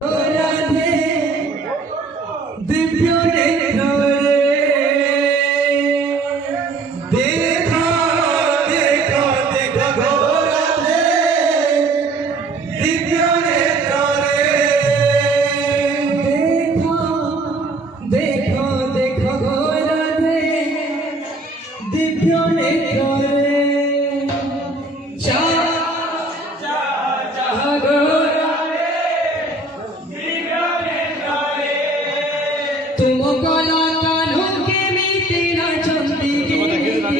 राधे दिव्य नेत्र रे देखा देखा देखा गो राधे दिव्य नेत्र रे देखा देखा देखा गो राधे दिव्य नेत्र रे जा जा जा गो तुम कला कानों के मीते नाचंती के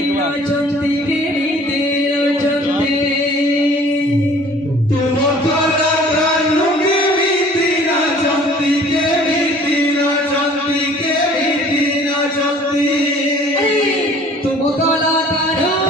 नाचंती के मीते नाचंती तुम कला कानों के मीते नाचंती के मीते नाचंती के मीते नाचंती तुम कला कानों